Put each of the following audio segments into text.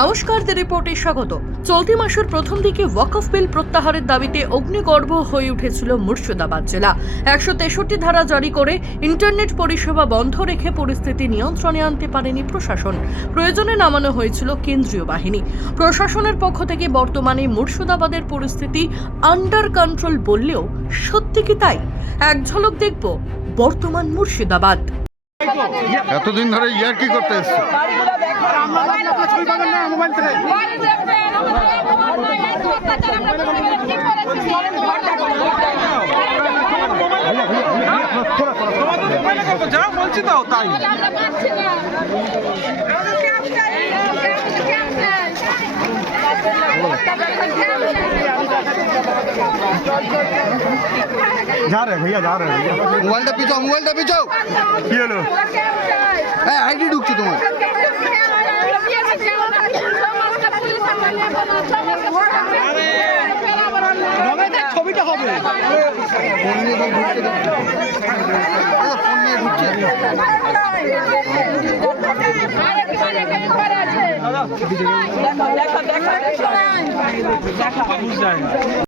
নমস্কার দ্য রিপোর্টে স্বাগত। চলতি মাসের প্রথম দিকে ওয়াকফ বিল প্রত্যাহারের দাবিতে অগ্নিগর্ভ হয়ে উঠেছিল মুর্শিদাবাদ জেলা। একশো তেষট্টি ধারা জারি করে ইন্টারনেট পরিষেবা বন্ধ রেখে পরিস্থিতি নিয়ন্ত্রণে আনতে পারেনি প্রশাসন। প্রয়োজনে নামানো হয়েছিল কেন্দ্রীয় বাহিনী। প্রশাসনের পক্ষ থেকে বর্তমানে মুর্শিদাবাদের পরিস্থিতি আন্ডার কন্ট্রোল বললেও সত্যি কি তাই? এক ঝলক দেখব বর্তমান মুর্শিদাবাদ। এতদিন ধরে ইয়ার কি করতে এসছে? যা বলছি তো তাই আমরা যা রে ভাইয়া যা রে ভাইয়া মোবাইলটা পিছাও মোবাইলটা পিছাও কি হলো হ্যাঁ আইডি ঢুকছে তোমার ছবিটা হবে ফোন নিয়ে সব ঢুকছে ফোন নিয়ে ঢুকছে। এখন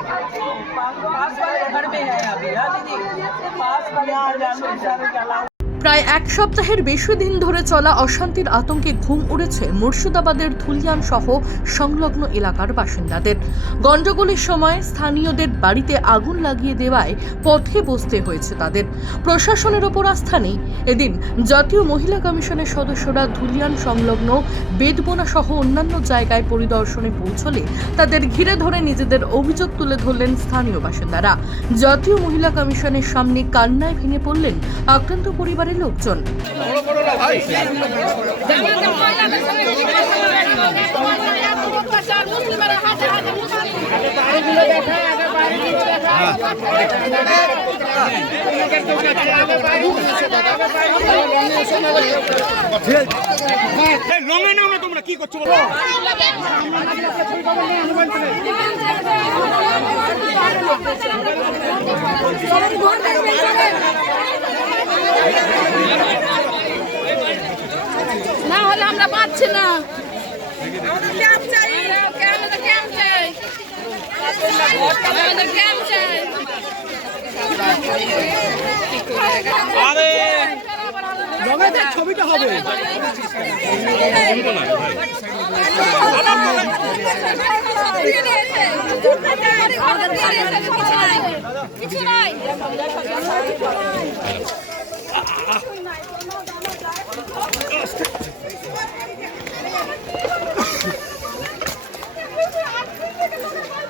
पास वाले घर में है अभी। हाँ दीदी पास वाले घर में প্রায় এক সপ্তাহের বেশি দিন ধরে চলা অশান্তির আতঙ্কে ঘুম উড়েছে মুর্শিদাবাদের ধুলিয়ান সহ সংলগ্ন এলাকার বাসিন্দাদের। গণ্ডগোলের সময় স্থানীয়দের বাড়িতে আগুন লাগিয়ে দেওয়ায় পথে বসতে হয়েছে তাদের। প্রশাসনের ওপর আস্থা নেই। এদিন জাতীয় মহিলা কমিশনের সদস্যরা ধুলিয়ান সংলগ্ন বেদবোনা সহ অন্যান্য জায়গায় পরিদর্শনে পৌঁছলে তাদের ঘিরে ধরে নিজেদের অভিযোগ তুলে ধরলেন স্থানীয় বাসিন্দারা। জাতীয় মহিলা কমিশনের সামনে কান্নায় ভেঙে পড়লেন আক্রান্ত পরিবারের লোকজন। রঙে নাও না তোমরা কি করছ বলো? না হলে আমরা পাচ্ছি না। আমাদের ক্যাম্প চাই। আমাদের ক্যাম্প চাই। আমাদের ক্যাম্প চাই। আরে। রঙের ছবিটা হবে। কিছু নাই।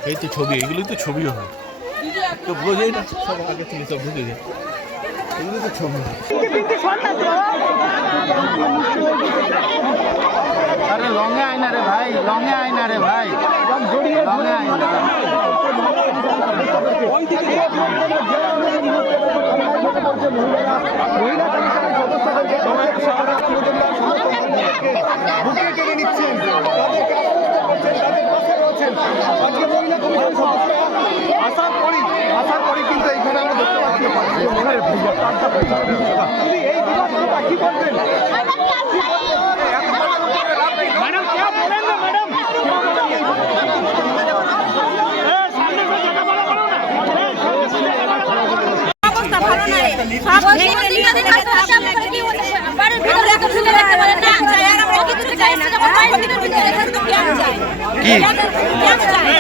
এই তো ছবি এগুলোই তো ছবিও হয়। তো বোঝাই না সব আগে থেকে সব ঢুকে যায়। এগুলো তো ছবি। আরে লঙ্গে আয় না রে ভাই লঙ্গে আয় না রে ভাই। লঙ্গে আয় না। বুকে চাই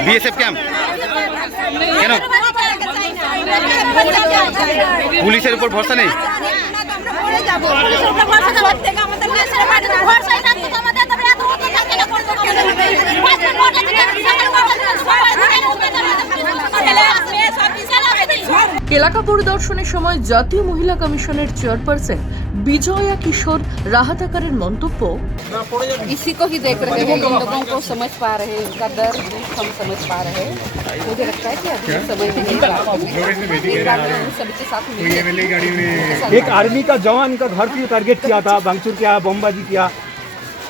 বিএসএফ ক্যাম্প কেন? পুলিশের উপর ভরসা নেই আমরা পড়ে যাব পুলিশের উপর ভরসা দেওয়ার থেকে আমাদের দেশের বাড়িতে ভরসাই থাকতো আমাদের তবে এত অত্যাচার কেন করতে হবে? পাঁচজন ভোট আছে, সরকার ভোট আছে, সবাই এলাকা পরিদর্শনের সময় জাতীয় মহিলা কমিশনের চেয়ারপারসন বিজয়া কিশোর রাহাতাকারের মন্তব্য इसी को ही देख रहे हैं इन लोगों को समझ पा रहे हैं इनका दर्द हम समझ पा रहे हैं मुझे लगता है कि अभी ये समय नहीं एक बार मैं उन सभी के साथ मिलकर एक आर्मी का जवान का घर भी टारगेट किया था बांगचूर किया बमबाजी किया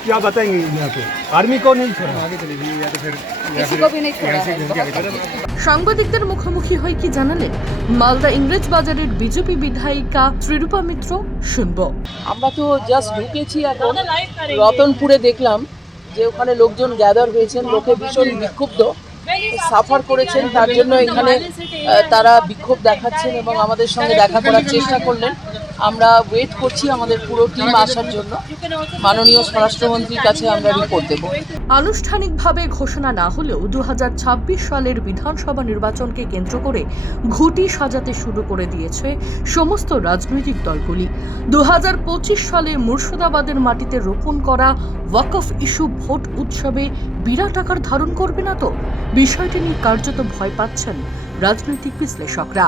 क्या बताएंगे यहाँ पे आर्मी को नहीं छोड़ा किसी को भी नहीं छोड़ा है बहुत तकलीफ সাংবাদিকদের মুখোমুখি হয়ে কি জানালেন মালদা ইংরেজ বাজারের বিজেপি বিধায়িকা ত্রিরূপা মিত্র শুনব আমরা তো জাস্ট ঢুকেছি এখন রতনপুরে দেখলাম যে ওখানে লোকজন গ্যাদার হয়েছেন লোকে ভীষণ বিক্ষুব্ধ সাফার করেছেন তার জন্য এখানে আহ, তারা বিক্ষোভ দেখাচ্ছেন এবং আমাদের সঙ্গে দেখা করার চেষ্টা করলেন আমরা ওয়েট করছি আমাদের পুরো টিম আসার জন্য। মাননীয় স্বরাষ্ট্রমন্ত্রীর কাছে আমরা রিপোর্ট দেবো। আনুষ্ঠানিকভাবে ঘোষণা না হলেও দু সালের বিধানসভা নির্বাচনকে কেন্দ্র করে ঘুটি সাজাতে শুরু করে দিয়েছে সমস্ত রাজনৈতিক দলগুলি। দু হাজার পঁচিশ সালে মুর্শিদাবাদের মাটিতে রোপণ করা ওয়াকফ ইস্যু ভোট উৎসবে বিরাট আকার ধারণ করবে না তো? বিষয়টি নিয়ে কার্যত ভয় পাচ্ছেন রাজনৈতিক বিশ্লেষকরা।